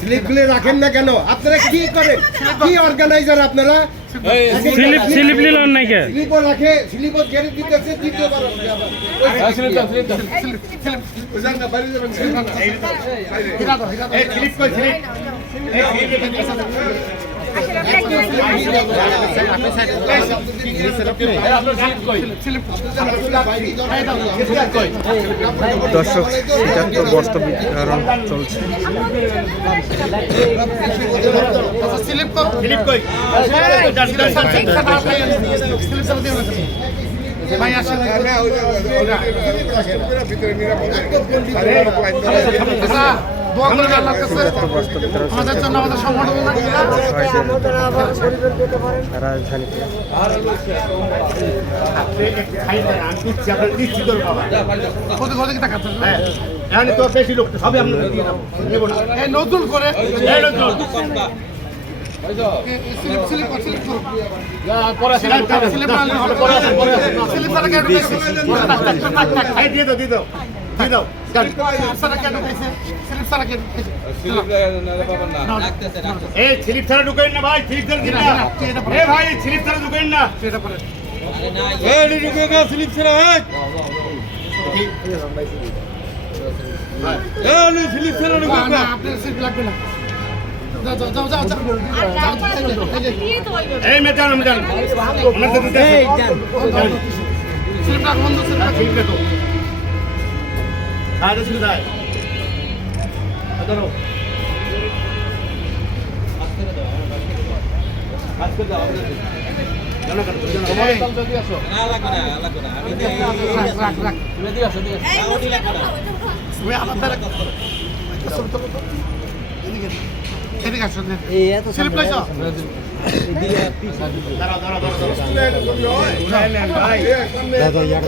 স্লিপগুলো রাখেন না কেন? আপনারা কি করেন? কি অর্গানাইজার আপনারা? স্লিপ নিলেন নাই কে? স্লিপও রাখে, স্লিপও গেড়ে দিতেছে, দ্বিতীয়বার দর্শক শীতার্থ বস্ত্র বিতরণ চলছে। নতুন করে স্লিপ ছাড়া ঢুকেন না ভাই, স্লিপ ছাড়া দিন না ভাই, স্লিপ ছাড়া ঢুকেন না, স্লিপ ছাড়া স্লিপ ছাড়া ঢুকেন না, আপনার স্লিপ লাগবে না। এই মেজান মেজান ওনাদের দিতে এই জান স্লিপটা বন্ধ, স্লিপটা ঠিক রাখো, সাইডে ছিল দাই ধরো আজকে দাও জানা কেন তোমার দাম যদি আসো না লাগবে না আমি রাখ তুমি দিয়ে আসো দিয়ে আসো তুমি আমার দ্বারা কথা করো এদিকে এদিকে আসো এই এত স্লিপ লাইছো এদিকে পিছে দাঁড়াও ভাই দাদা ইয়ার